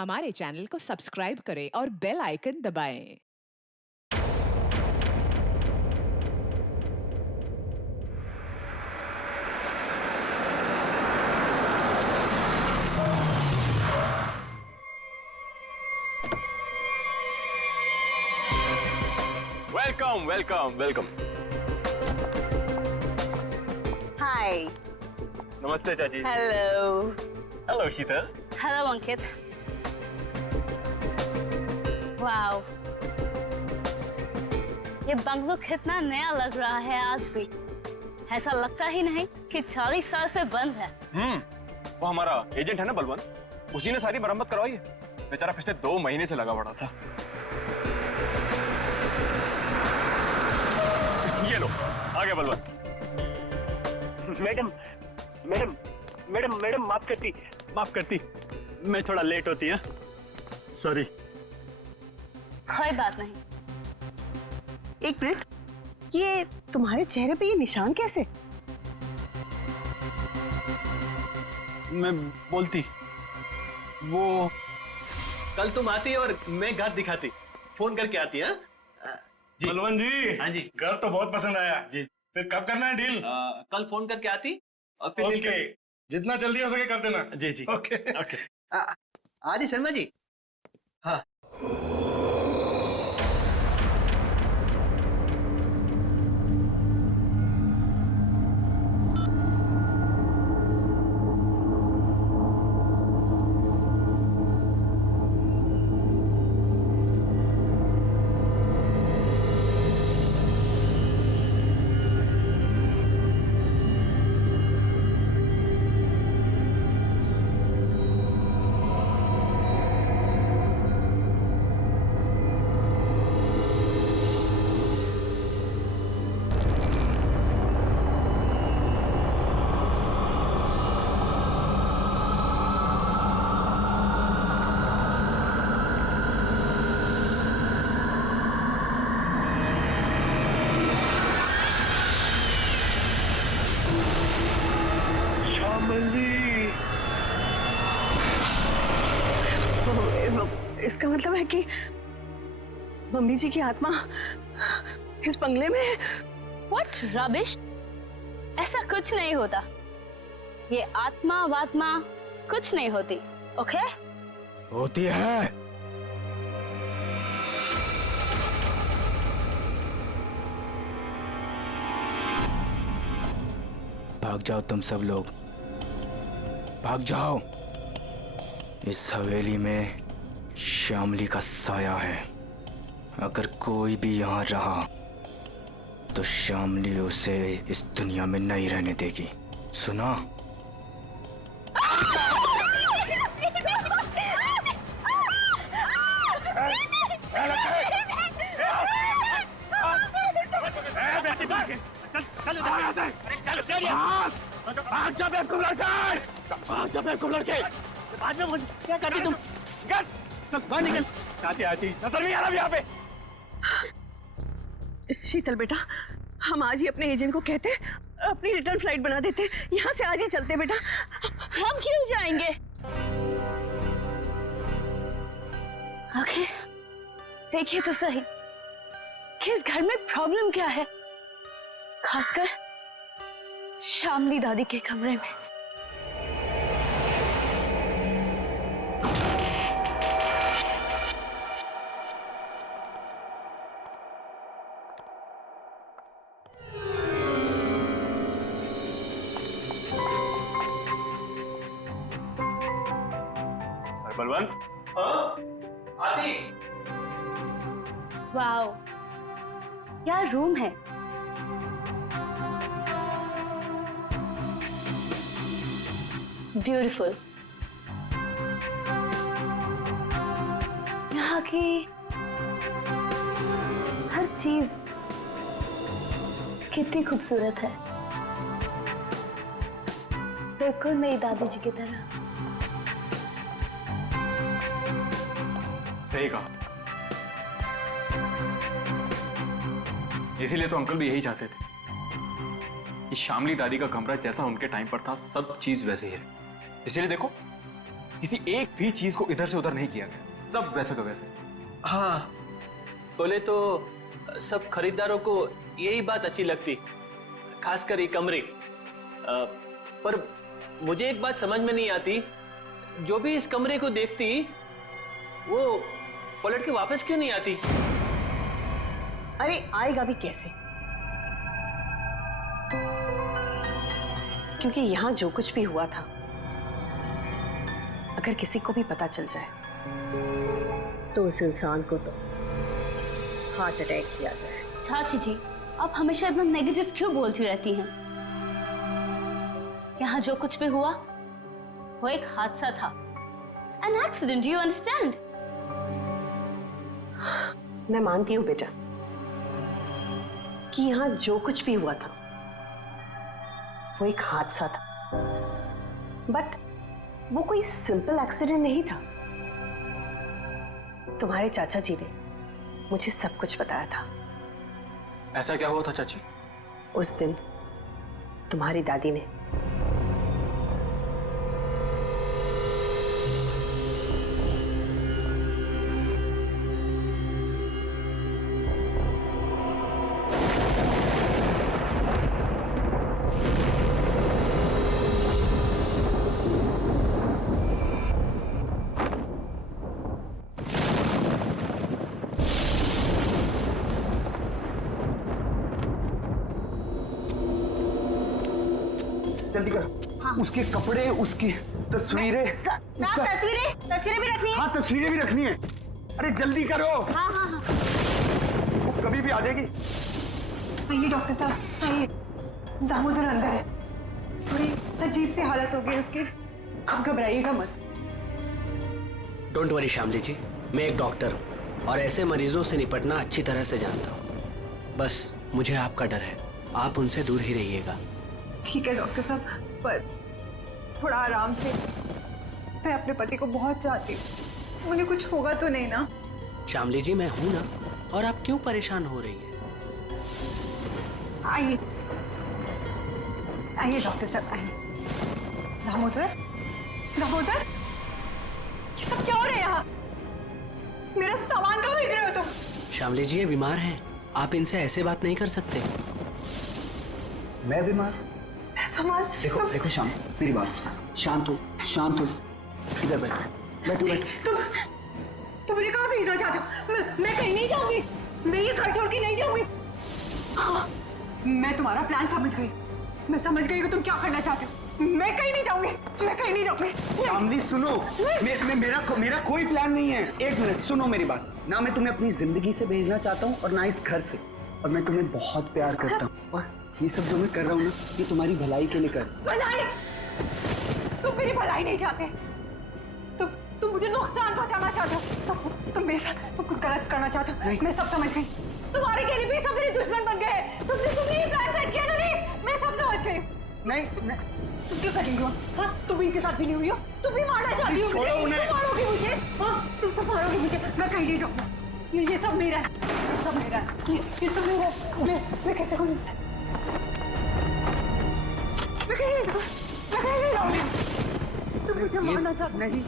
हमारे चैनल को सब्सक्राइब करें और बेल आइकन दबाएं। Welcome welcome welcome. हाय। नमस्ते चाची। Hello. Hello Sheetal. Hello Ankit. Wow, ये बंगलो कितना नया लग रहा है आज भी। ऐसा लगता ही नहीं कि 40 साल से बंद है। वो हमारा एजेंट है ना बलवंत, उसी ने सारी मरम्मत करवाई है। बेचारा पिछले 2 महीने से लगा पड़ा था। ये लो आ गया Balwant. Madam madam madam madam माफ करती, मैं थोड़ा लेट होती है, सॉरी। कोई बात नहीं। एक मिनट, ये तुम्हारे चेहरे पे ये निशान कैसे? मैं बोलती, वो कल तुम आती और मैं घर दिखाती, फोन करके आती है। जी बलवंत जी। हाँ जी। घर तो बहुत पसंद आया जी। फिर कब करना है डील? कल फोन करके आती और फिर ओके, जितना जल्दी हो सके कर देना। जी जी ओके ओके। आदि शर्मा जी। हाँ इसका मतलब है कि मम्मी जी की आत्मा इस बंगले में है। What rubbish? ऐसा कुछ नहीं होता। ये आत्मा वात्मा कुछ नहीं होती, ओके? होती है। भाग जाओ तुम सब लोग, भाग जाओ। इस हवेली में श्यामली का साया है। अगर कोई भी यहाँ रहा तो श्यामली उसे इस दुनिया में नहीं रहने देगी, सुना? बाद में क्या करती तुम? बाहर निकल। आती नजर नहीं आ रहा यहाँ पे। शीतल बेटा, हम आज ही अपने एजेंट को कहते, अपनी रिटर्न फ्लाइट बना देते, यहाँ से आज ही चलते बेटा। हम क्यों जाएंगे? ओके, देखिए तो सही कि इस घर में प्रॉब्लम क्या है, खासकर श्यामली दादी के कमरे में। बलवंत। आती। वाओ, क्या रूम है। ब्यूटीफुल। यहाँ की हर चीज कितनी खूबसूरत है, बिल्कुल मेरी दादी जी की तरह। सही कहा। इसीलिए तो अंकल भी यही चाहते थे कि श्यामली दादी का कमरा जैसा उनके टाइम पर था सब चीज वैसे ही रहे। इसीलिए देखो किसी एक भी चीज को इधर से उधर नहीं किया गया, सब वैसे का वैसे। हाँ, बोले तो सब खरीदारों को यही बात अच्छी लगती, खासकर ये कमरे। पर मुझे एक बात समझ में नहीं आती, जो भी इस कमरे को देखती वो पलट के वापस क्यों नहीं आती? अरे आएगा भी कैसे? क्योंकि यहां जो कुछ भी हुआ था, अगर किसी को भी पता चल जाए तो उस इंसान को तो हार्ट अटैक किया जाए। चाची जी, आप हमेशा इतना नेगेटिव क्यों बोलती रहती हैं? यहाँ जो कुछ भी हुआ वो एक हादसा था, एन एक्सीडेंट, यू अंडरस्टैंड? मैं मानती हूँ बेटा कि यहाँ जो कुछ भी हुआ था वो एक हादसा था, बट वो कोई सिंपल एक्सीडेंट नहीं था। तुम्हारे चाचा जी ने मुझे सब कुछ बताया था। ऐसा क्या हुआ था चाची? उस दिन तुम्हारी दादी ने जल्दी करो। उसके कपड़े, उसकी तस्वीरें। साहब तस्वीरें भी रखनी है। हाँ, तस्वीरें भी रखनी है। अरे जल्दी करो। हाँ हाँ हाँ। वो कभी भी आ जाएगी। आइए डॉक्टर साहब, आइए। दामोदर अंदर है, थोड़ी अजीब सी हालत हो गई उसकी, आप घबराइएगा मत। डोंट वरी शामली जी, मैं एक डॉक्टर हूँ और ऐसे मरीजों से निपटना अच्छी तरह से जानता हूँ। बस मुझे आपका डर है, आप उनसे दूर ही रहिएगा। ठीक है डॉक्टर साहब, पर थोड़ा आराम से। मैं अपने पति को बहुत चाहती हूँ, उन्हें कुछ होगा तो नहीं ना? शामली जी, मैं हूं ना, और आप क्यों परेशान हो रही हैं? आइए आइए डॉक्टर साहब, आइए। दामोदर, दामोदर, ये सब क्या हो रहा है यहाँ? मेरा सामान क्यों भेज रहे हो तुम? शामली जी, ये बीमार हैं, आप इनसे ऐसे बात नहीं कर सकते। मैं बीमार? मेरा सामान? देखो देखो शाम, मेरी बात सुनो। शांत हो, शांत हो। इधर बैठो, बैठो। तुम मुझे कहाँ भेजना चाहते हो? मैं कहीं नहीं जाऊंगी, मैं ये घर छोड़ के नहीं जाऊंगी। हाँ, मैं तुम्हारा प्लान समझ गई, मैं समझ गई कि तुम क्या करना चाहते हो। मैं कहीं नहीं जाऊंगी, मैं कहीं नहीं जाऊंगी। शामली सुनो, मेरा कोई प्लान नहीं है। एक मिनट सुनो मेरी बात। ना मैं तुम्हें अपनी जिंदगी से भेजना चाहता हूँ और ना इस घर से, और मैं तुम्हें बहुत प्यार करता हूँ, और ये सब जो मैं कर रहा हूँ ना, ये तुम्हारी भलाई के लिए कर। भलाई? तुम मेरी भलाई नहीं चाहते, तुम मुझे नुकसान पहुंचाना चाहते हो, तुम मेरे साथ तुम कुछ गलत करना चाहते हो। मैं सब समझ गई, तुम्हारे कहने पे सब मेरे दुश्मन बन गए। तुमने ये प्लान सेट किया था। नहीं, मैं सब समझ गई। नहीं, तुम क्यों कर रही हो? हाँ, तुम इनके साथ मिली हुई हो, तुम भी मारना चाहती हो मुझे, तुम मारोगी मुझे। हाँ, तुम सब मारोगी मुझे, मैं कहीं नहीं जाऊंगी। ये सब मेरा है, ये सब मेरा है, ये सब मेरा है। मैं कहता हूँ, मैं कहीं नहीं जाऊंगी। तुम मुझे मारना चाहते? नहीं,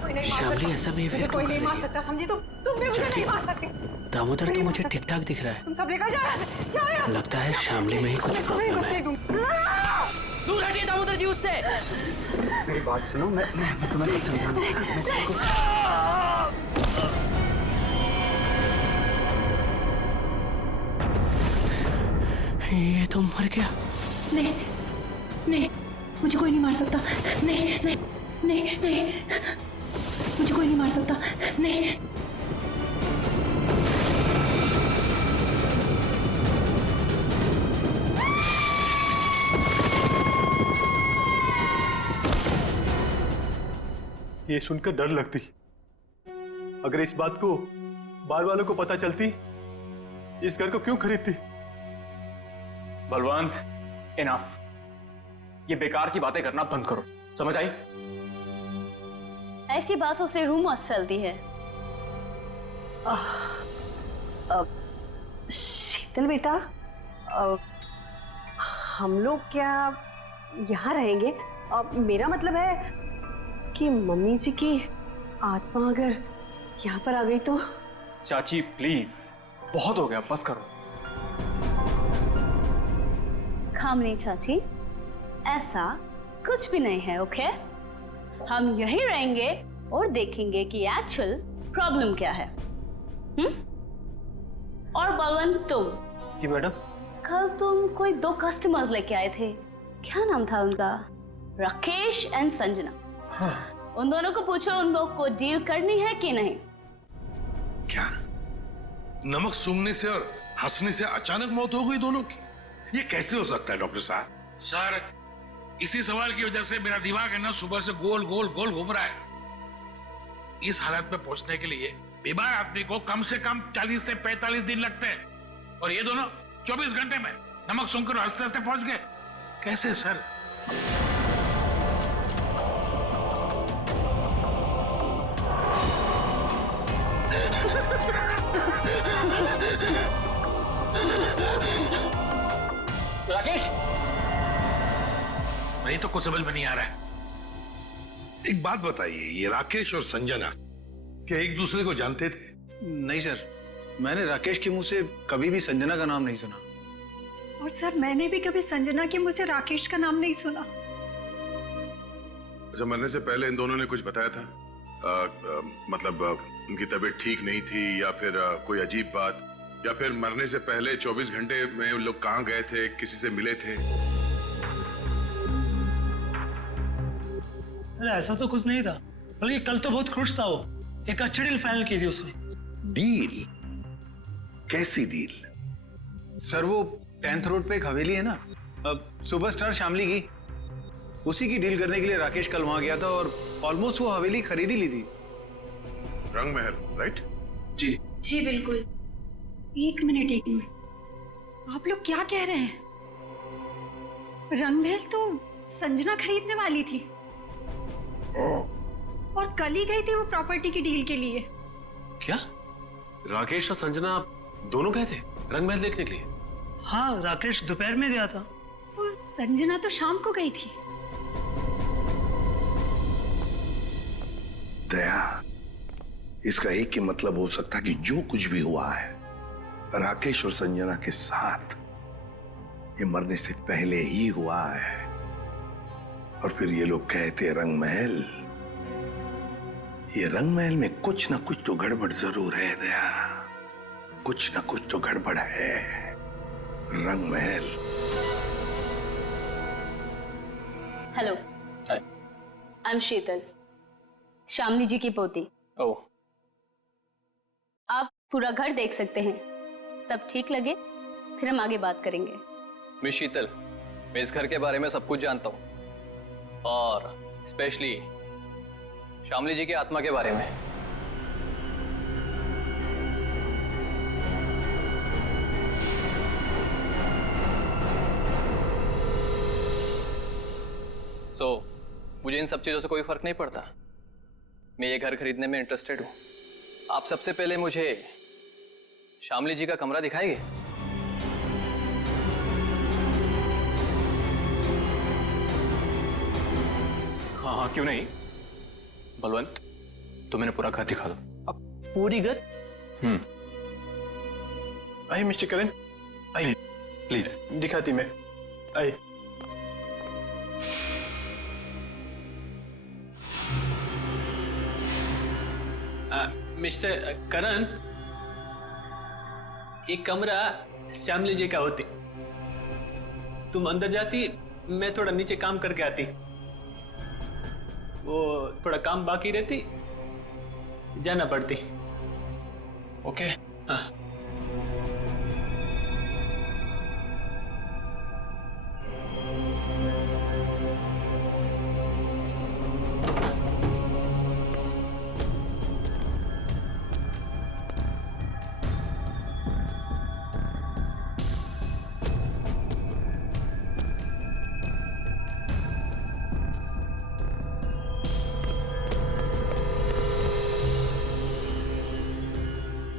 कोई नहीं मार सकता। ऐसा भी मुझे कोई नहीं मार सकता, समझी? तुम भी मुझे नहीं मार सकते। दामोदर, तो मुझे ठीक ठाक दिख रहा है। तुम सब लेकर जाओ। लगता है शामली में ही कुछ प्रॉब्लम है। दूर हटिए दामोदर जी उससे। मेरी बात सुनो, मैं तुम्हें कुछ समझाना। ये तो मर गया। नहीं नहीं, मुझे कोई नहीं मार सकता। नहीं नहीं नहीं नहीं, मुझे कोई नहीं मार सकता। नहीं। ये सुनकर डर लगती, अगर इस बात को बार वालों को पता चलती, इस घर को क्यों खरीदती? बलवंत, इनफ। ये बेकार की बातें करना बंद करो, समझ आई? ऐसी बातों से रूमर्स फैलती है। शीतल बेटा, हम लोग क्या यहाँ रहेंगे? मेरा मतलब है कि मम्मी जी की आत्मा अगर यहाँ पर आ गई तो? चाची प्लीज, बहुत हो गया, बस करो। खामनी चाची, ऐसा कुछ भी नहीं है, ओके? हम यहीं रहेंगे और देखेंगे कि एक्चुअल प्रॉब्लम क्या है। और बलवंत, तुम? जी मैडम। कल तुम कोई 2 कस्टमर्स लेके आए थे, क्या नाम था उनका? राकेश एंड संजना। हाँ। उन दोनों को पूछो उन लोग को डील करनी है कि नहीं। क्या नमक सूंघने से और हंसने से अचानक मौत हो गई दोनों की? ये कैसे हो सकता है डॉक्टर साहब? सर, इसी सवाल की वजह से मेरा दिमाग है ना सुबह से गोल गोल गोल घूम रहा है। इस हालत में पहुंचने के लिए बीमार आदमी को कम से कम 40 से 45 दिन लगते हैं, और ये दोनों 24 घंटे में नमक सूंघकर हंसते हंसते पहुंच गए। कैसे सर? राकेश, नहीं तो कुछ समझ में नहीं आ रहा है। एक बात बताइए, ये राकेश और संजना क्या एक दूसरे को जानते थे? नहीं सर, मैंने राकेश के मुंह से कभी भी संजना का नाम नहीं सुना। और सर, मैंने भी कभी संजना के मुंह से राकेश का नाम नहीं सुना। अच्छा, मरने से पहले इन दोनों ने कुछ बताया था? मतलब उनकी तबीयत ठीक नहीं थी, या फिर कोई अजीब बात, या फिर मरने से पहले 24 घंटे में वो लोग कहाँ गए थे, किसी से मिले थे? सर ऐसा तो कुछ नहीं था, बल्कि कल तो बहुत खुश था वो। एक अच्छी डील फाइनल की थी उसने। डील? कैसी डील? सर वो 10th रोड पे एक हवेली है ना, सुपरस्टार शामली की, उसी की डील करने के लिए राकेश कल वहां गया था और ऑलमोस्ट वो हवेली खरीद ही ली थी। रंग महल, राइट? जी जी बिल्कुल। एक मिनट, आप लोग क्या कह रहे हैं? रंगमहल तो संजना खरीदने वाली थी और कल ही गई थी वो प्रॉपर्टी की डील के लिए। क्या राकेश और संजना दोनों गए थे रंगमहल देखने के लिए? हाँ, राकेश दोपहर में गया था और संजना तो शाम को गई थी। दया, इसका एक ही मतलब हो सकता कि जो कुछ भी हुआ है राकेश और संजना के साथ, ये मरने से पहले ही हुआ है। और फिर ये लोग कहते रंगमहल, ये रंगमहल में कुछ ना कुछ तो गड़बड़ जरूर है दया, कुछ ना कुछ तो गड़बड़ है। रंगमहल। हेलो, आई एम शीतल, शामली जी की पोती। ओह, आप पूरा घर देख सकते हैं, सब ठीक लगे फिर हम आगे बात करेंगे। मिस शीतल, मैं इस घर के बारे में सब कुछ जानता हूँ, और स्पेशली शामली जी की आत्मा के बारे में। मुझे इन सब चीजों से कोई फर्क नहीं पड़ता। मैं ये घर खरीदने में इंटरेस्टेड हूँ। आप सबसे पहले मुझे शामली जी का कमरा दिखाएंगे? हाँ हाँ, क्यों नहीं। बलवंत, तो मैंने पूरा घर दिखा दो। अब पूरी घर? आइए मिस्टर करण, आइए प्लीज। दिखाती मैं, आइए। मिस्टर करण, एक कमरा श्यामली जी का होती। तुम अंदर जाती, मैं थोड़ा नीचे काम करके आती। वो थोड़ा काम बाकी रहती, जाना पड़ती। ओके। हाँ।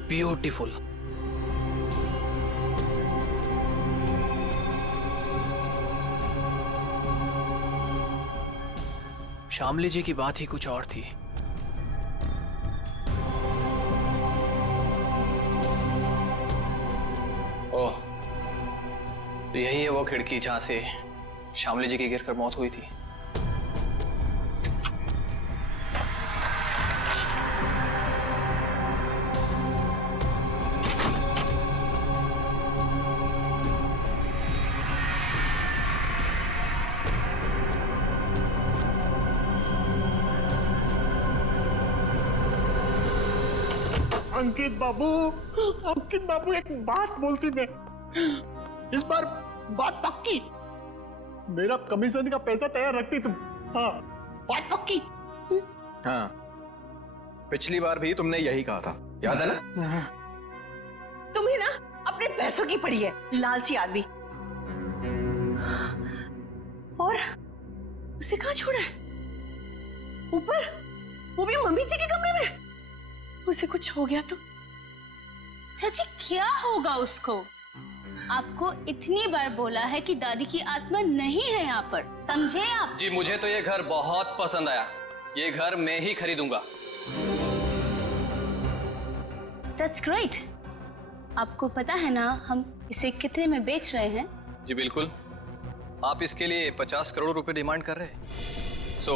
ब्यूटीफुल। शामली जी की बात ही कुछ और थी। ओह, तो यही है वो खिड़की जहां से शामली जी की गिरकर मौत हुई थी। अंकित बाबू एक बात बोलती मैं, इस बार बात पक्की, मेरा कमीशन का पैसा तैयार रखती तुम। हाँ, बात पक्की। हाँ, पिछली बार भी तुमने यही कहा था, याद है ना? तुम्हें ना अपने पैसों की पड़ी है, लालची आदमी। और उसे कहाँ छोड़ा है? ऊपर, वो भी मम्मी जी के कमरे में। उसे कुछ हो गया तो? चाची क्या होगा उसको? आपको इतनी बार बोला है कि दादी की आत्मा नहीं है यहाँ पर, समझे आप? जी मुझे तो ये घर बहुत पसंद आया, ये घर मैं ही खरीदूंगा। That's great। आपको पता है ना हम इसे कितने में बेच रहे हैं? जी बिल्कुल, आप इसके लिए 50 करोड़ रुपए डिमांड कर रहे हैं, सो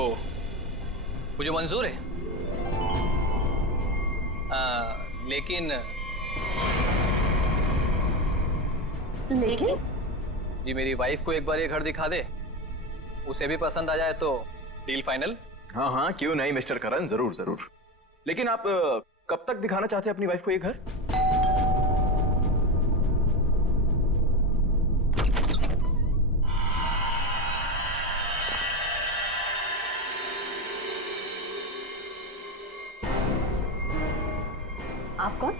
मुझे मंजूर है। लेकिन जी मेरी वाइफ को एक बार ये घर दिखा दे, उसे भी पसंद आ जाए तो डील फाइनल। हाँ हाँ, क्यों नहीं मिस्टर करण, जरूर जरूर। लेकिन आप कब तक दिखाना चाहते हैं अपनी वाइफ को ये घर? आप कौन?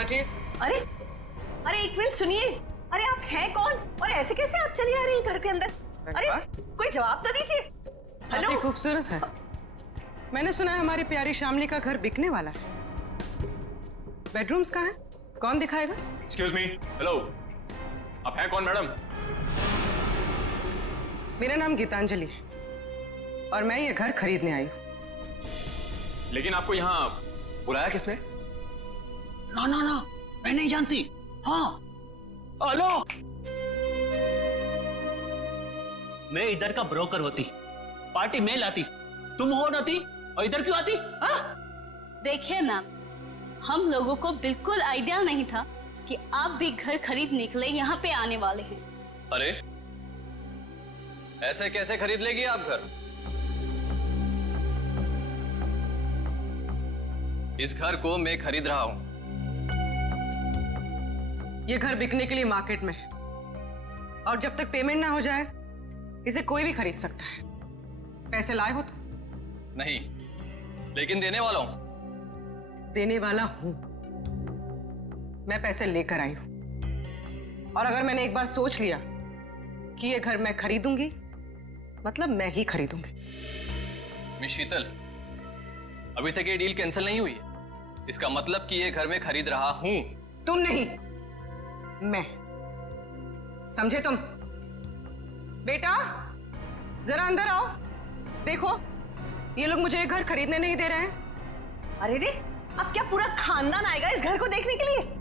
अजय। अरे अरे एक मिनट सुनिए, अरे आप हैं कौन और ऐसे कैसे आप चली आ रही हैं घर के अंदर? अरे कोई जवाब तो दीजिए। हेलो, खूबसूरत है। मैंने सुना है हमारी प्यारी शामली का घर बिकने वाला है। बेडरूम्स कहाँ हैं? कौन दिखाएगा? एक्सक्यूज मी, हेलो, आप हैं कौन मैडम? मेरा नाम गीतांजलि है और मैं ये घर खरीदने आई हूँ। लेकिन आपको यहाँ बुलाया किसने? ना ना ना, मैं नहीं जानती। हाँ, हेलो, मैं इधर का ब्रोकर होती, पार्टी में लाती, तुम हो नाती और इधर क्यों आती? हाँ? देखिए मैम, हम लोगों को बिल्कुल आइडिया नहीं था कि आप भी घर खरीदने के लिए यहाँ पे आने वाले हैं। अरे ऐसे कैसे खरीद लेगी आप घर? इस घर को मैं खरीद रहा हूं। ये घर बिकने के लिए मार्केट में है और जब तक पेमेंट ना हो जाए इसे कोई भी खरीद सकता है। पैसे लाए हो तो? नहीं, लेकिन देने वाला हूं। देने वाला हूं। मैं पैसे लेकर आई हूं और अगर मैंने एक बार सोच लिया कि ये घर मैं खरीदूंगी, मतलब मैं ही खरीदूंगी। मिस शीतल, अभी तक ये डील कैंसिल नहीं हुई है, इसका मतलब कि ये घर मैं खरीद रहा हूं। तुम नहीं, मैं। समझे तुम? बेटा जरा अंदर आओ, देखो ये लोग मुझे ये घर खरीदने नहीं दे रहे हैं। अरे रे, अब क्या पूरा खानदान आएगा इस घर को देखने के लिए?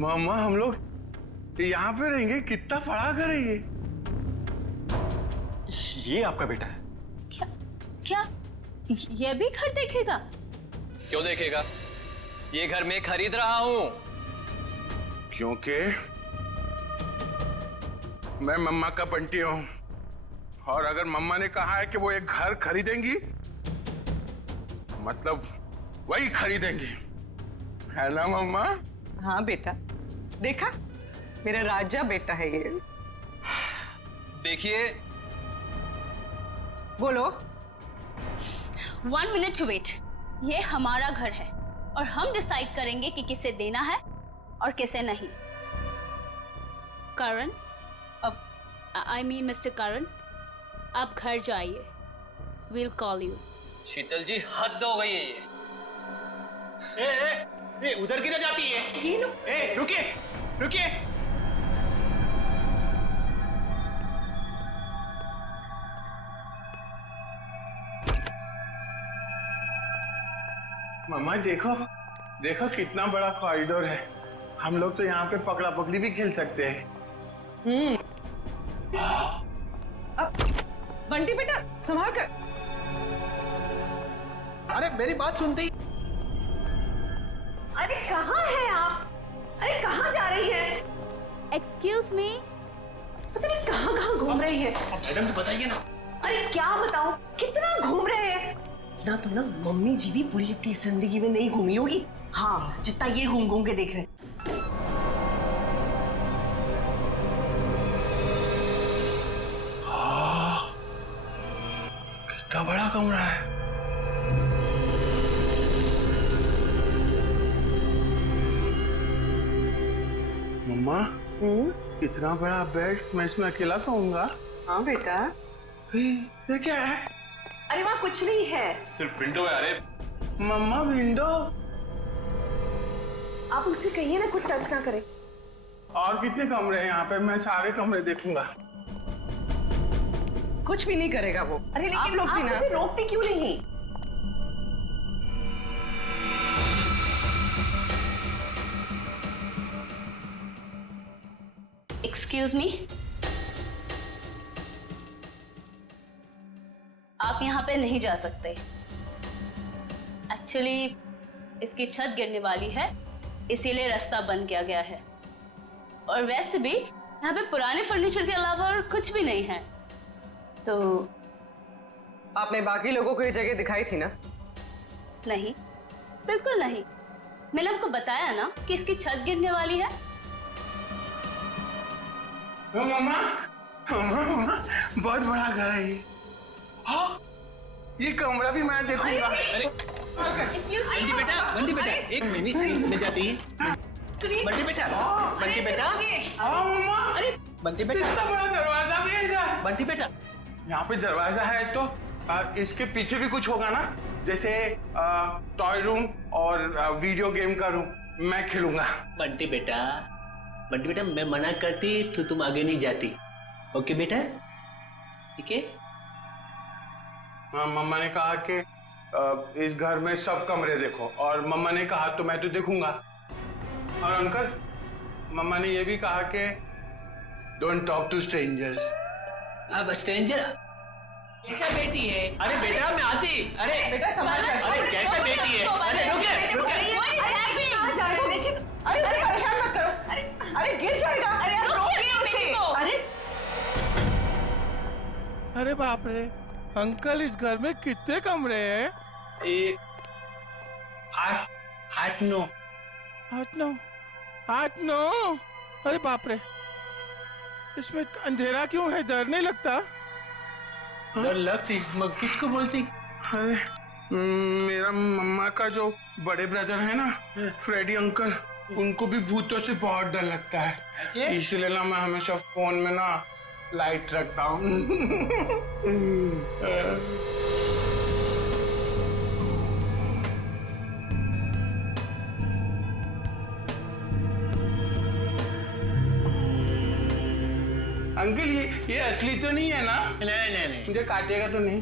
मामा हम लोग यहाँ पे रहेंगे? कितना बड़ा घर है ये? ये आपका बेटा है? क्या क्या ये भी घर देखेगा? क्यों देखेगा? ये घर मैं खरीद रहा हूं। क्योंकि मैं मम्मा का बंटी हूं और अगर मम्मा ने कहा है कि वो एक घर खरीदेंगी, मतलब वही खरीदेंगी, है ना मम्मा? हाँ बेटा, देखा मेरा राजा बेटा है ये। देखिए, बोलो। 1 मिनट वेट। ये हमारा घर है और हम डिसाइड करेंगे कि किसे देना है और किसे नहीं। करण, अब आई मीन मिस्टर करण, आप घर जाइए। Will call you. Sheetal ji, हद हो गई है ये। ए, उधर किधर जाती है? ये लो। ए, रुकिए रुकिए। मम्मा देखो देखो कितना बड़ा कॉरिडोर है। हम लोग तो यहाँ पे पकड़ा पकड़ी भी खेल सकते हैं। बंटी बेटा संभाल कर। अरे मेरी बात सुनती। अरे कहाँ हैं आप? अरे कहाँ जा रही है? Excuse me. पता नहीं कहाँ कहाँ घूम रही है। मैडम तो बताइए ना। अरे क्या बताऊं, कितना घूम रहे हैं ना। तो ना मम्मी जी भी पूरी अपनी जिंदगी में नहीं घूमी होगी, हाँ, जितना ये घूम घूम के देख रहे हैं। कितना बड़ा कमरा है। मम्मा, इतना बड़ा बेड, मैं इसमें अकेला सोऊंगा? हाँ बेटा। ये क्या है? अरे वहाँ कुछ नहीं है, सिर्फ विंडो है। अरे मम्मा विंडो। आप उनसे कहिए ना कुछ टच ना करें। और कितने कमरे हैं यहाँ पे? मैं सारे कमरे देखूंगा। कुछ भी नहीं करेगा वो। अरे लेकिन आप लोग भी ना उसे रोकते क्यों नहीं? एक्सक्यूज मी, आप यहाँ पे नहीं जा सकते। एक्चुअली इसकी छत गिरने वाली है, इसीलिए रास्ता बंद किया गया है। और वैसे भी यहाँ पे पुराने फर्नीचर के अलावा और कुछ भी नहीं है। तो आपने बाकी लोगों को ये जगह दिखाई थी ना? नहीं, बिल्कुल नहीं। मैंने आपको बताया ना कि इसकी छत गिरने वाली है। मम्मा, मम्मा, बहुत बड़ा घर है ये। हाँ, ये कमरा भी मैं देखूंगा। बंटी बेटा एक मिनट में जाती है। बंटी बेटा, बंटी बेटा। हाँ मम्मा। अरे बंटी बेटा, इतना बड़ा दरवाजा भी है इधर। बंटी बेटा, यहाँ पे दरवाजा है तो इसके पीछे भी कुछ होगा ना, जैसे टॉय रूम और वीडियो गेम का रूम। मैं खेलूंगा। बंटी बेटा, बंटी बेटा, मैं मना करती तो तुम आगे नहीं जाती। ओके बेटा, ठीक है? हाँ, मम्मा ने कहा कि इस घर में सब कमरे देखो, और मम्मा ने कहा तो मैं तो देखूंगा। और अंकल, मम्मा ने ये भी कहा कि डोंट टॉक टू स्ट्रेंजर्स। अब स्ट्रेंजर कैसा बेटी है? अरे बेटा मैं आती। अरे बेटा संभाल कर। अरे कैसे बेटी है? अरे रुके रुके। कहाँ जा रहे हैं? देखिए, अरे उसे परेशान मत करो। अरे गिर जाएगा। अरे आप रोकिए उसे। अरे अरे बाप रे अंकल, इस घर में कितने कमरे हैं? आठ नौ। अरे बाप रे, इसमें अंधेरा क्यों है? डर नहीं लगता? डर लगती, मैं किसको बोलती? अरे मेरा मम्मा का जो बड़े ब्रदर है ना, फ्रेडी अंकल, उनको भी भूतों से बहुत डर लगता है। इसलिए ना मैं हमेशा फोन में ना लाइट रखता हूँ। अंकल ये असली तो नहीं है ना? नहीं। मुझे काटेगा तो नहीं?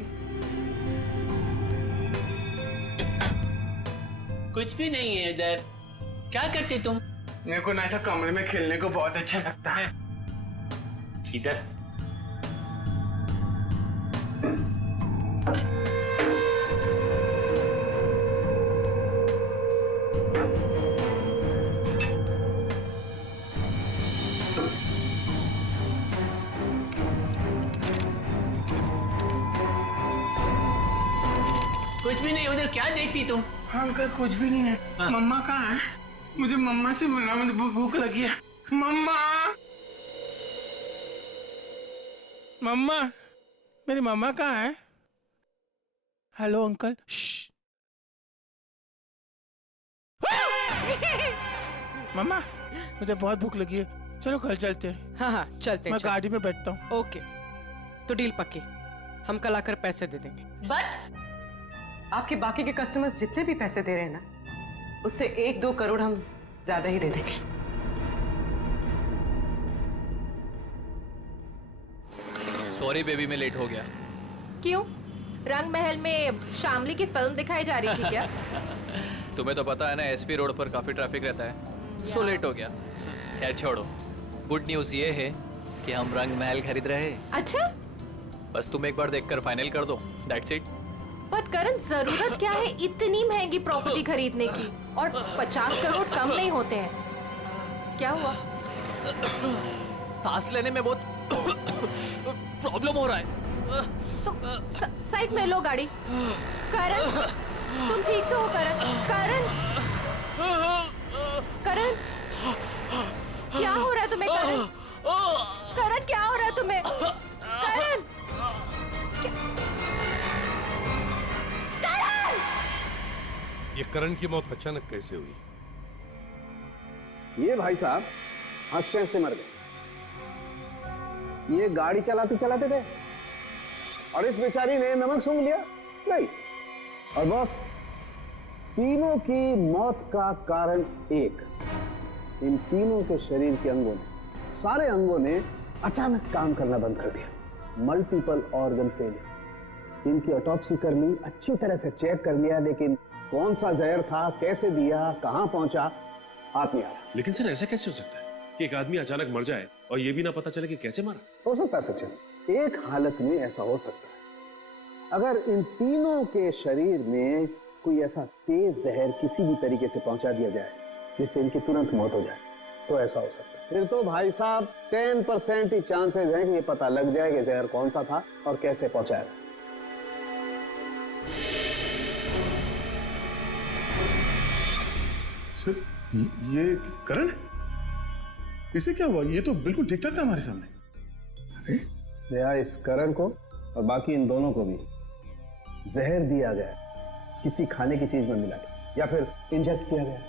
कुछ भी नहीं है इधर। क्या करते तुम? मेरे को ना ऐसा कमरे में खेलने को बहुत अच्छा लगता है। इधर कुछ भी नहीं। उधर क्या देखती तुम? हाँ अंकल, कुछ भी नहीं है। हाँ। मम्मा कहाँ है? मुझे मम्मा से मिलना, मुझे भूख लगी है। मम्मा, मम्मा, मेरी मम्मा कहाँ है? Hello uncle. मम्मा मुझे बहुत भूख लगी है, चलो कल चलते हैं। हाँ हाँ चलते मैं गाड़ी में बैठता हूँ। ओके, तो डील पक्की, हम कल आकर पैसे दे देंगे। बट आपके बाकी के कस्टमर्स जितने भी पैसे दे रहे हैं ना, उससे 1-2 करोड़ हम ज्यादा ही दे देंगे। सॉरी बेबी, मैं लेट हो गया। क्यों? रंग महल में शामली की फिल्म दिखाई जा रही थी क्या? तुम्हें तो पता है ना, एसपी रोड पर काफी ट्रैफिक रहता है, सो लेट हो गया। खैर छोड़ो, गुड न्यूज ये है कि हम रंग महल खरीद रहे हैं। अच्छा, बस तुम एक बार देखकर फाइनल कर दो, दैट्स इट। बट करण, जरूरत क्या है इतनी महंगी प्रॉपर्टी खरीदने की? और 50 करोड़ कम नहीं होते हैं। क्या हुआ? सांस लेने में बहुत प्रॉब्लम हो रहा है। तो साइड में लो गाड़ी। करण, तुम ठीक तो हो? करण, करण, करण, क्या हो रहा है तुम्हें? करण, करण, क्या हो रहा है तुम्हें? करण, करण! ये करण की मौत अचानक कैसे हुई? ये भाई साहब हंसते हंसते मर गए। ये गाड़ी चलाते चलाते गए और इस बेचारी ने नमक सूंघ लिया नहीं। और बॉस, तीनों की मौत का कारण एक, इन तीनों के शरीर के अंगों ने, सारे अंगों ने अचानक काम करना बंद कर दिया। Multiple organ failure. इनकी ऑटोप्सी कर ली, अच्छी तरह से चेक कर लिया, लेकिन कौन सा जहर था, कैसे दिया, कहां पहुंचा, हाथ नहीं आ रहा। लेकिन सर ऐसा कैसे हो सकता है कि एक आदमी अचानक मर जाए और ये भी ना पता चले कि कैसे मरा? हो सकता है सचिन, एक हालत में ऐसा हो सकता है, अगर इन तीनों के शरीर में कोई ऐसा तेज जहर किसी भी तरीके से पहुंचा दिया जाए जिससे इनकी तुरंत मौत हो जाए, तो ऐसा हो सकता है। फिर तो भाई साहब 10% ही चांसेस हैं कि ये पता लग जाए कि जहर कौन सा था और कैसे पहुंचाया। सर ये करण, इसे क्या हुआ? ये तो बिल्कुल ठीक ठाक था हमारे सामने। अरे इस करण को और बाकी इन दोनों को भी जहर दिया गया, किसी खाने की चीज में मिला के, या फिर इंजेक्ट किया गया।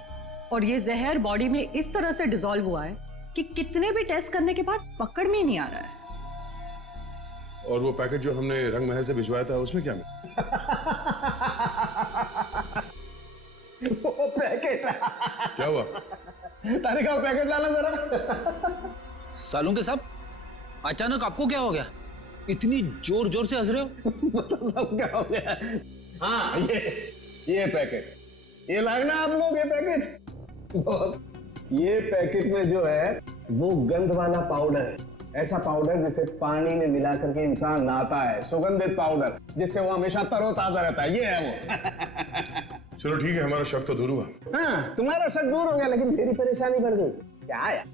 और ये जहर बॉडी में इस तरह से डिसॉल्व हुआ है कि कितने भी टेस्ट करने के बाद पकड़ में ही नहीं आ रहा है। और वो पैकेट जो हमने रंग महल से भिजवाया था उसमें क्या मिला? वो पैकेट क्या हुआ? तारे का पैकेट लाना जरा। सालुंके साहब, अचानक आपको क्या हो गया? इतनी जोर जोर से हंस रहे हो? मतलब क्या हो गया? हाँ, ये पैकेट, ये लाए ना आप लोग, ये पैकेट। बॉस, ये पैकेट में जो है वो गंध वाला पाउडर है, ऐसा पाउडर जिसे पानी में मिला करके इंसान नहाता है, सुगंधित पाउडर जिससे वो हमेशा तरोताजा रहता है, ये है वो। चलो ठीक है, हमारा शक तो दूर हुआ। हाँ, तुम्हारा शक दूर हो गया, लेकिन मेरी परेशानी बढ़ गई। क्या यार,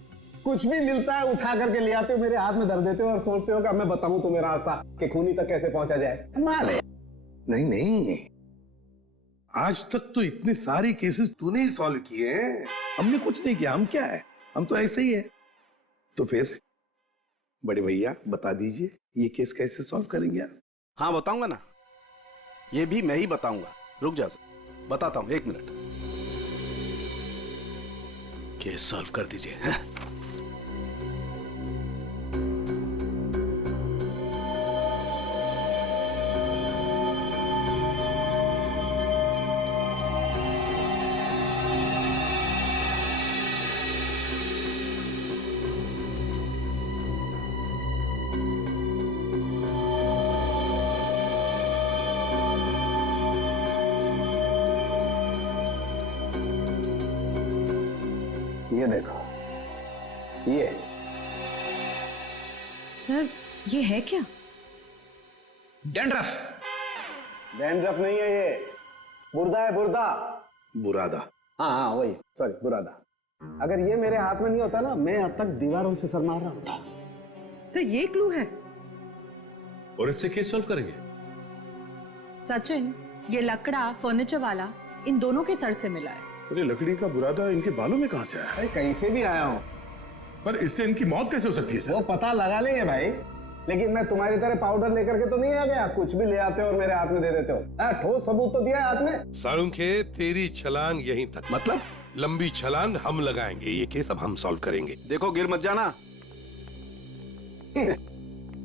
कुछ भी मिलता है उठा करके ले आते हो, मेरे हाथ में धर देते हो और सोचते हो कि अब मैं बताऊं तुम्हें रास्ता कि खूनी तक कैसे पहुंचा जाए। माल है। नहीं नहीं, आज तक तो इतने सारे केसेस तूने ही सॉल्व किए हैं, हमने कुछ नहीं किया। हम क्या है, हम तो ऐसे ही है। तो फिर बड़े भैया बता दीजिए, ये केस कैसे सॉल्व करेंगे आप? हाँ बताऊंगा ना, ये भी मैं ही बताऊंगा। रुक जा, बताता हूं, 1 मिनट। केस सॉल्व कर दीजिए। ये देखो, ये सर, ये है क्या? डैंड्रफ। डैंड्रफ नहीं है, ये बुर्दा है, बुर्दा। बुरादा। हाँ हाँ वही, सॉरी, बुरादा। अगर ये मेरे हाथ में नहीं होता ना, मैं अब तक दीवारों से सर मार रहा होता। सर ये क्लू है और इससे केस सॉल्व करेंगे। सचिन, ये लकड़ा फर्नीचर वाला इन दोनों के सर से मिला है। अरे लकड़ी का बुरादा इनके बालों में कहां से आया? अरे कहीं से भी आया हो, पर इससे इनकी मौत कैसे हो सकती है सर? वो पता लगा लेंगे भाई। लेकिन मैं तुम्हारी तरह पाउडर लेकर के तो नहीं आ गया, कुछ भी ले आते हो और मेरे हाथ में दे देते हो। ठोस सबूत तो दिया है हाथ में। सालुंखे, तेरी छलांग यहीं तक। मतलब लंबी छलांग हम लगाएंगे, ये केस अब हम सॉल्व करेंगे। देखो गिर मत जाना।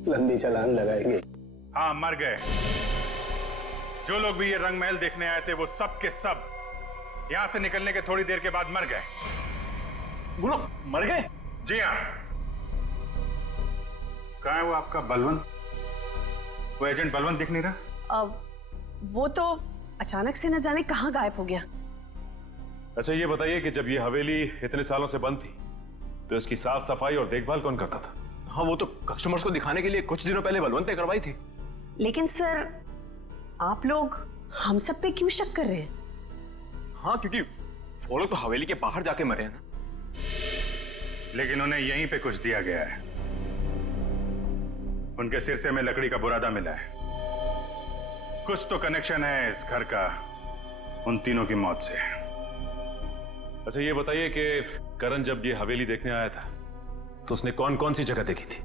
लंबी छलांग लगाएंगे। हाँ, मर गए। जो लोग भी ये रंग महल देखने आए थे वो सब के सब यहाँ से निकलने के थोड़ी देर के बाद मर गए। बोलो, मर गए? जी हाँ। कहाँ है वो आपका बलवंत? वो एजेंट बलवंत दिख नहीं रहा। वो तो अचानक से न जाने कहाँ गायब हो गया। अच्छा ये बताइए कि जब ये हवेली इतने सालों से बंद थी तो इसकी साफ सफाई और देखभाल कौन करता था? हाँ, वो तो कस्टमर्स को दिखाने के लिए कुछ दिनों पहले बलवंत ने करवाई थी। लेकिन सर, आप लोग हम सब पे क्यों शक कर रहे हैं? हाँ, क्योंकि वो लोग तो हवेली के बाहर जाके मरे हैं ना। लेकिन उन्हें यहीं पे कुछ दिया गया है। उनके सिरसे में लकड़ी का बुरादा मिला है। कुछ तो कनेक्शन है इस घर का उन तीनों की मौत से। अच्छा ये बताइए कि करण जब ये हवेली देखने आया था तो उसने कौन कौन सी जगह देखी थी?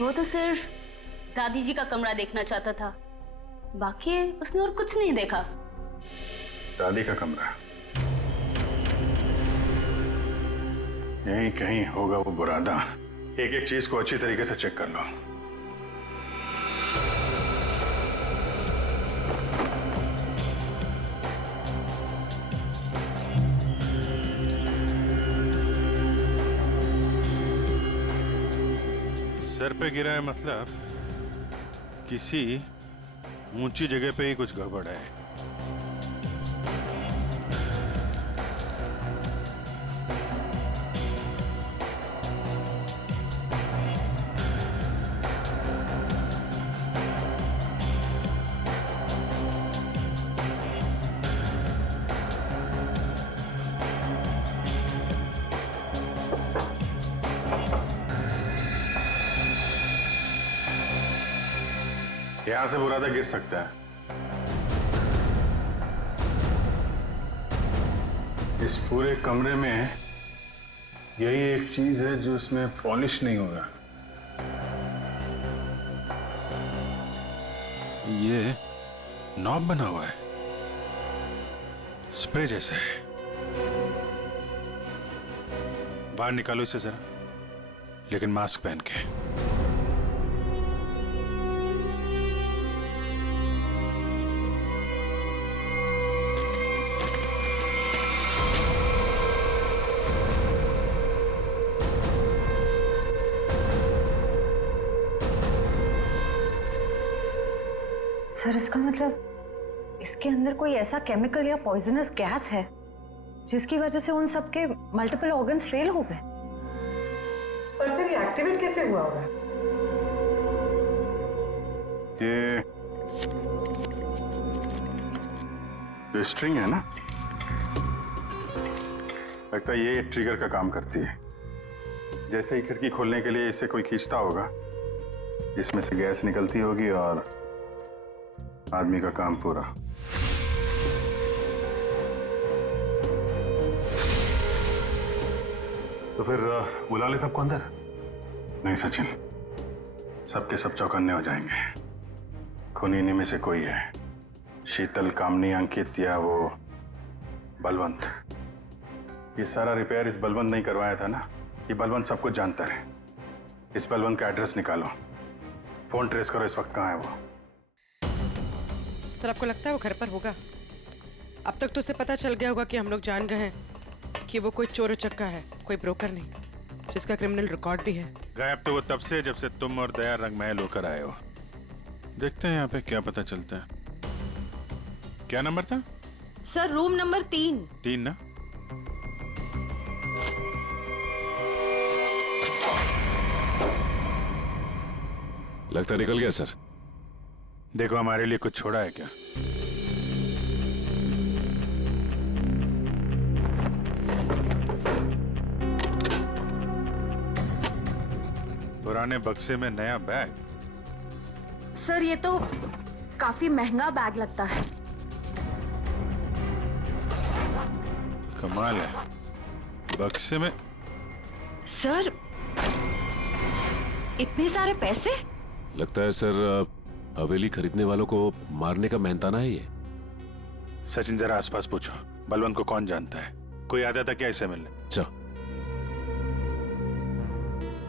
वो तो सिर्फ दादी जी का कमरा देखना चाहता था, बाकी उसने और कुछ नहीं देखा। दादी का कमरा? यहीं कहीं होगा वो बुरादा। एक एक चीज को अच्छी तरीके से चेक कर लो। सर पे गिरा है मतलब किसी ऊंची जगह पे ही कुछ गड़बड़ है। यहां से बुरादा गिर सकता है। इस पूरे कमरे में यही एक चीज है जो इसमें पॉलिश नहीं होगा। ये नॉब बना हुआ है, स्प्रे जैसा है। बाहर निकालो इसे जरा, लेकिन मास्क पहन के। सर इसका मतलब इसके अंदर कोई ऐसा केमिकल या पॉइजनस गैस है जिसकी वजह से उन सब के मल्टीपल ऑर्गन्स फेल हो गए। पर फिर एक्टिवेट कैसे हुआ होगा? ये स्ट्रिंग है ना, लगता है ये ट्रिगर का काम करती है। जैसे ही खिड़की खोलने के लिए इसे कोई खींचता होगा, इसमें से गैस निकलती होगी और आदमी का काम पूरा। तो फिर बुला ले सबको अंदर। नहीं सचिन, सबके सब चौकन्ने हो जाएंगे। खूनी इन्हीं में से कोई है, शीतल, कामनी, अंकित या वो बलवंत। ये सारा रिपेयर इस बलवंत नहीं करवाया था ना। ये बलवंत सब कुछ जानता है। इस बलवंत का एड्रेस निकालो, फोन ट्रेस करो, इस वक्त कहाँ है वो। सर आपको लगता है वो घर पर होगा? अब तक तो उसे पता चल गया होगा कि हम लोग जान गए हैं कि वो कोई चोर उचक्का है, कोई ब्रोकर नहीं, जिसका क्रिमिनल रिकॉर्ड भी है। गायब तो वो तब से जब से तुम और दया रंग महल होकर आए हो। देखते हैं यहाँ पे क्या पता चलता है। क्या नंबर था? Sir room number 3। 3 ना? लगता निकल गया सर। देखो हमारे लिए कुछ छोड़ा है क्या? पुराने बक्से में नया बैग? सर ये तो काफी महंगा बैग लगता है। कमाल है, बक्से में। सर इतने सारे पैसे? लगता है सर हवेली खरीदने वालों को मारने का मेहनताना है ये। सचिन जरा आसपास पूछो, बलवंत को कौन जानता है? कोई आता था क्या इसे मिलने? अच्छा।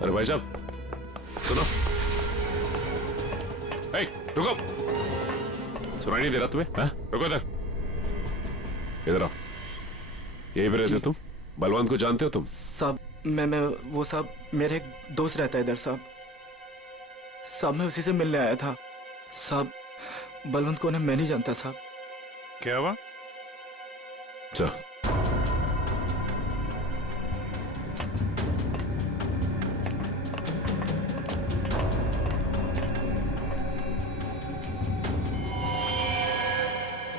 अरे भाई साहब सुनो। रुको, सुनाई नहीं दे रहा तुम्हें? हाँ? रुको इधर, इधर आओ। यही पे रहते हो तुम? बलवंत को जानते हो तुम? साहब मैं वो साहब मेरे एक दोस्त रहता है इधर साहब। मैं उसी से मिलने आया था साहब। बलवंत को मैं नहीं जानता साहब। क्या हुआ? अच्छा,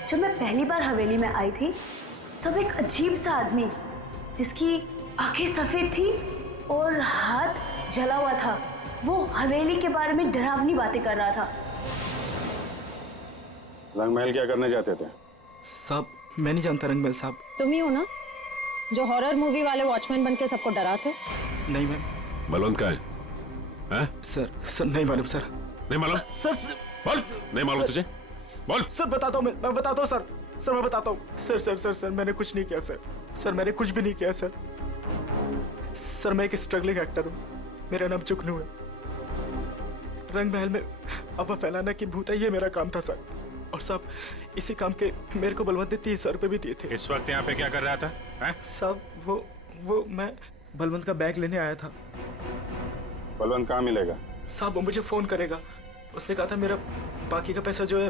जब मैं पहली बार हवेली में आई थी तब एक अजीब सा आदमी जिसकी आंखें सफेद थी और हाथ जला हुआ था, वो हवेली के बारे में डरावनी बातें कर रहा था। रंगमहल क्या करने जाते थे? साहब मैं नहीं जानता रंगमहल साहब। तुम ही हो ना जो हॉरर मूवी वाले वॉचमैन बन के सबको डराते? नहीं मैम। बलवंत का है? सर नहीं मालूम सर। नहीं मालूम? सर बोल, नहीं मालूम तुझे? बोल। सर बताता हूँ, मैं बताता हूँ सर। मैं बताता हूँ सर मैंने कुछ नहीं किया सर। मैंने कुछ भी नहीं किया सर। मैं एक स्ट्रगलिंग एक्टर हूँ, मेरा नाम जुगनू है। रंगमहल में अफवाह फैलाना की भूत है, ये मेरा काम था सर। और साहब इसी काम के मेरे को बलवंत ने 30,000 रुपए भी दिए थे। इस वक्त यहाँ पे क्या कर रहा था? साहब वो मैं बलवंत का बैग लेने आया था। बलवंत कहाँ मिलेगा? साहब वो मुझे फोन करेगा। उसने कहा था मेरा बाकी का पैसा जो है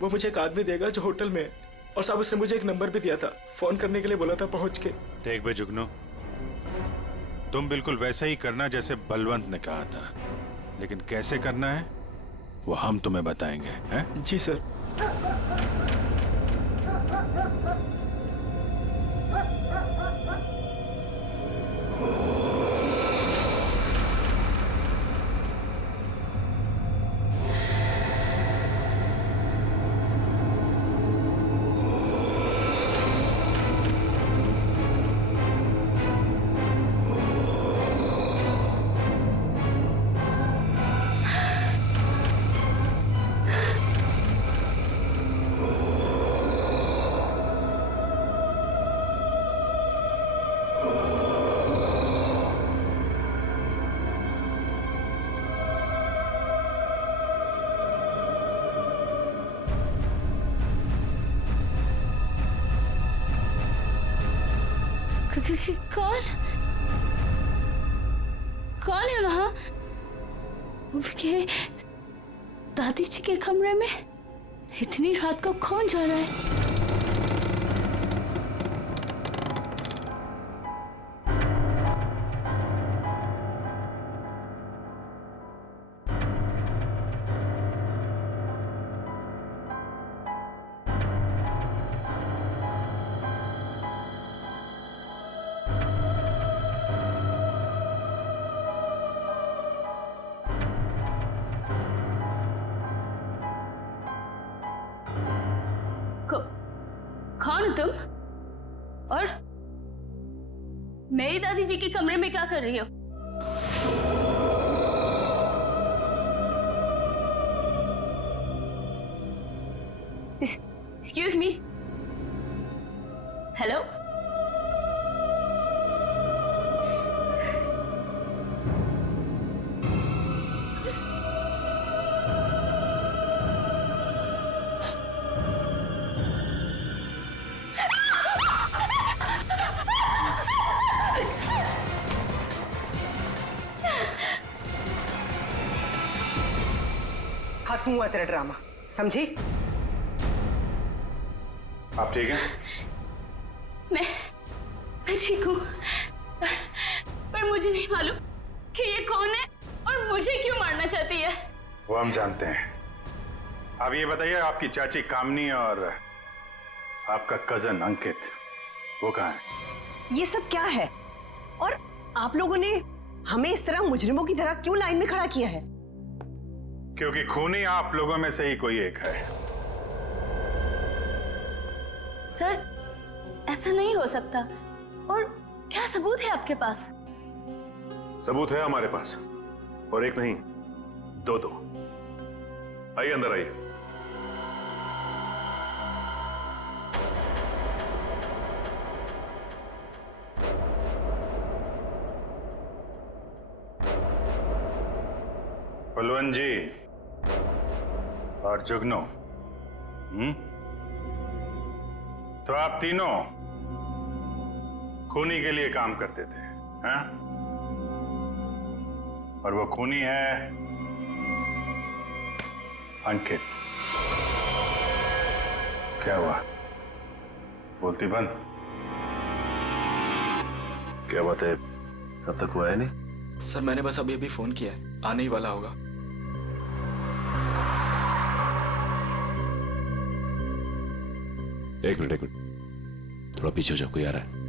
वो मुझे एक आदमी देगा जो होटल में है। और साहब उसने मुझे एक नंबर भी दिया था, फोन करने के लिए बोला था पहुंच के। देख बे जुगनू, तुम बिल्कुल वैसा ही करना जैसे बलवंत ने कहा था, लेकिन कैसे करना है वो हम तुम्हें बताएंगे, हैं? जी सर। कौन है वहां? के दादी जी के कमरे में इतनी रात को कौन जा रहा है? कौन हो तुम? और मेरी दादी जी के कमरे में क्या कर रही हो? Excuse me, hello? खत्म हुआ तेरा ड्रामा, समझी? आप ठीक हैं? मैं ठीक हूँ, पर मुझे नहीं मालूम कि ये कौन है और मुझे क्यों मारना चाहती है। वो हम जानते हैं। अब ये बताइए, आपकी चाची कामनी और आपका कजन अंकित वो कहाँ है? ये सब क्या है? और आप लोगों ने हमें इस तरह मुजरिमों की तरह क्यों लाइन में खड़ा किया है? क्योंकि खूनी आप लोगों में से ही कोई एक है। सर, ऐसा नहीं हो सकता। और क्या सबूत है आपके पास? सबूत है हमारे पास। और एक नहीं, दो। आइए अंदर आइए। बलवंत जी और जुगनू, तो आप तीनों खूनी के लिए काम करते थे, हैं? और वो खूनी है अंकित। क्या हुआ? बोलती बंद। क्या बात है, अब तक हुआ है नहीं? सर मैंने बस अभी फोन किया है, आने ही वाला होगा। एक मिनट, थोड़ा पीछे हो जाओ, कोई आ रहा है।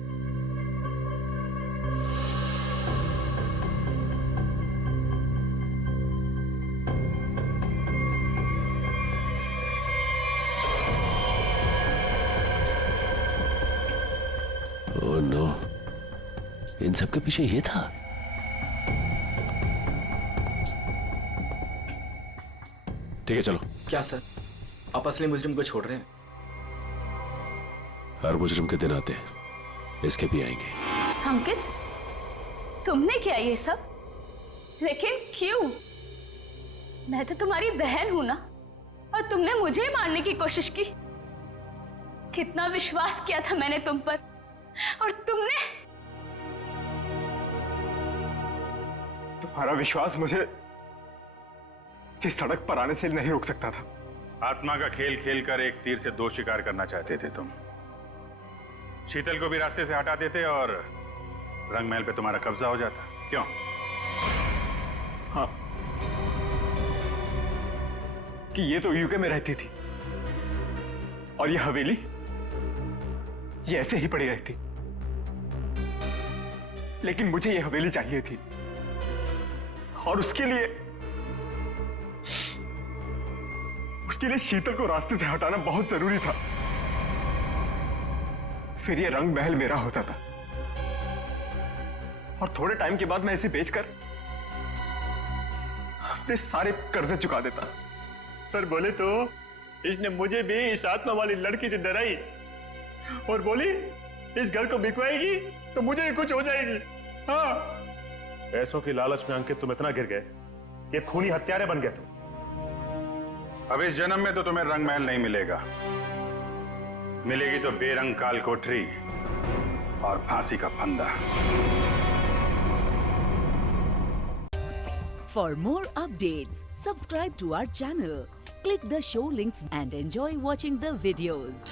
ओह नो, इन सब के पीछे ये था। ठीक है चलो। क्या सर, आप असली मुजरिम को छोड़ रहे हैं? हर मुजरिम के दिन आते हैं, इसके भी आएंगे। अंकित, तुमने किया ये सब? लेकिन क्यों? मैं तो तुम्हारी बहन हूं ना, और तुमने मुझे मारने की कोशिश की। कितना विश्वास किया था मैंने तुम पर, और तुमने। तुम्हारा विश्वास मुझे सड़क पर आने से नहीं रोक सकता था। आत्मा का खेल खेलकर एक तीर से दो शिकार करना चाहते थे तुम। शीतल को भी रास्ते से हटा देते और रंग महल पे तुम्हारा कब्जा हो जाता। क्यों? हाँ, कि ये तो यूके में रहती थी और ये हवेली ये ऐसे ही पड़ी रहती, लेकिन मुझे ये हवेली चाहिए थी और उसके लिए शीतल को रास्ते से हटाना बहुत जरूरी था। फिर ये रंग महल मेरा होता था और थोड़े टाइम के बाद मैं इसे बेचकर अपने सारे कर्जे चुका देता। सर बोले तो इसने मुझे भी इस आत्मा वाली लड़की से डराई और बोली इस घर को बिकवाएगी तो मुझे ही कुछ हो जाएगी। हाँ, पैसों की लालच में अंकित तुम इतना गिर गए कि खूनी हत्यारे बन गए तुम। अब इस जन्म में तो तुम्हें रंग महल नहीं मिलेगा, मिलेगी तो बेरंग काल कोठरी और फांसी का फंदा। For more updates, subscribe to our channel, click the show links and enjoy watching the videos.